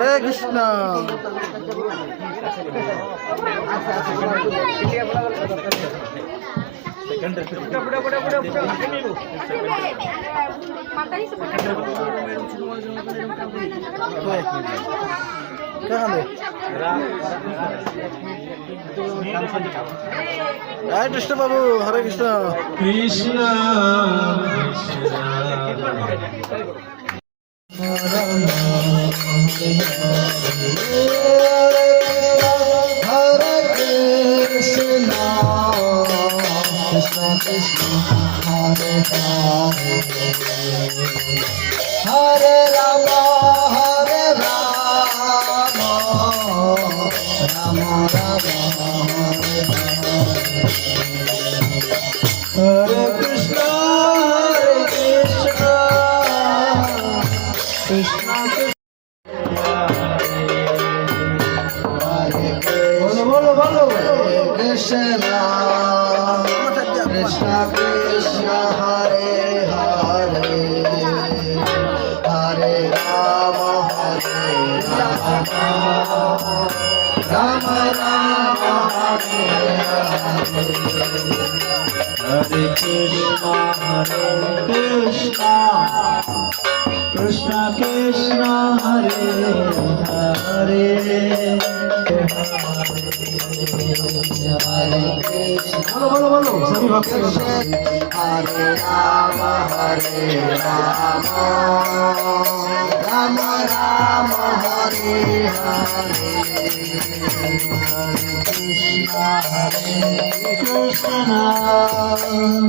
हरे कृष्ण हरे कृष्ण बाबू हरे Krishna Krishna Hare Rama, Hare Rama, Rama Rama, Hare Krishna, Krishna Krishna, Hare Bolo Bolo Krishna, Krishna Krishna, Hare Hare. Hare Rama, Rama Rama, Hare Hare. Hare Krishna, Krishna Krishna, Hare Hare. Hare Krishna, बोलो सभी भक्त हरे राम राम राम हरे हरे कृष्ण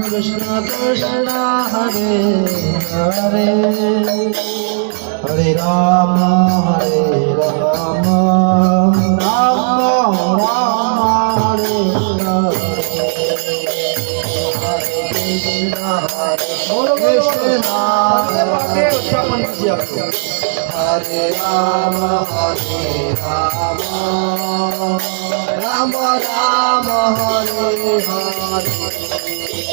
कृष्ण कृष्ण हरे हरे हरे राम राम राम हरे Hare Rama, Rama Rama, Hare Hare.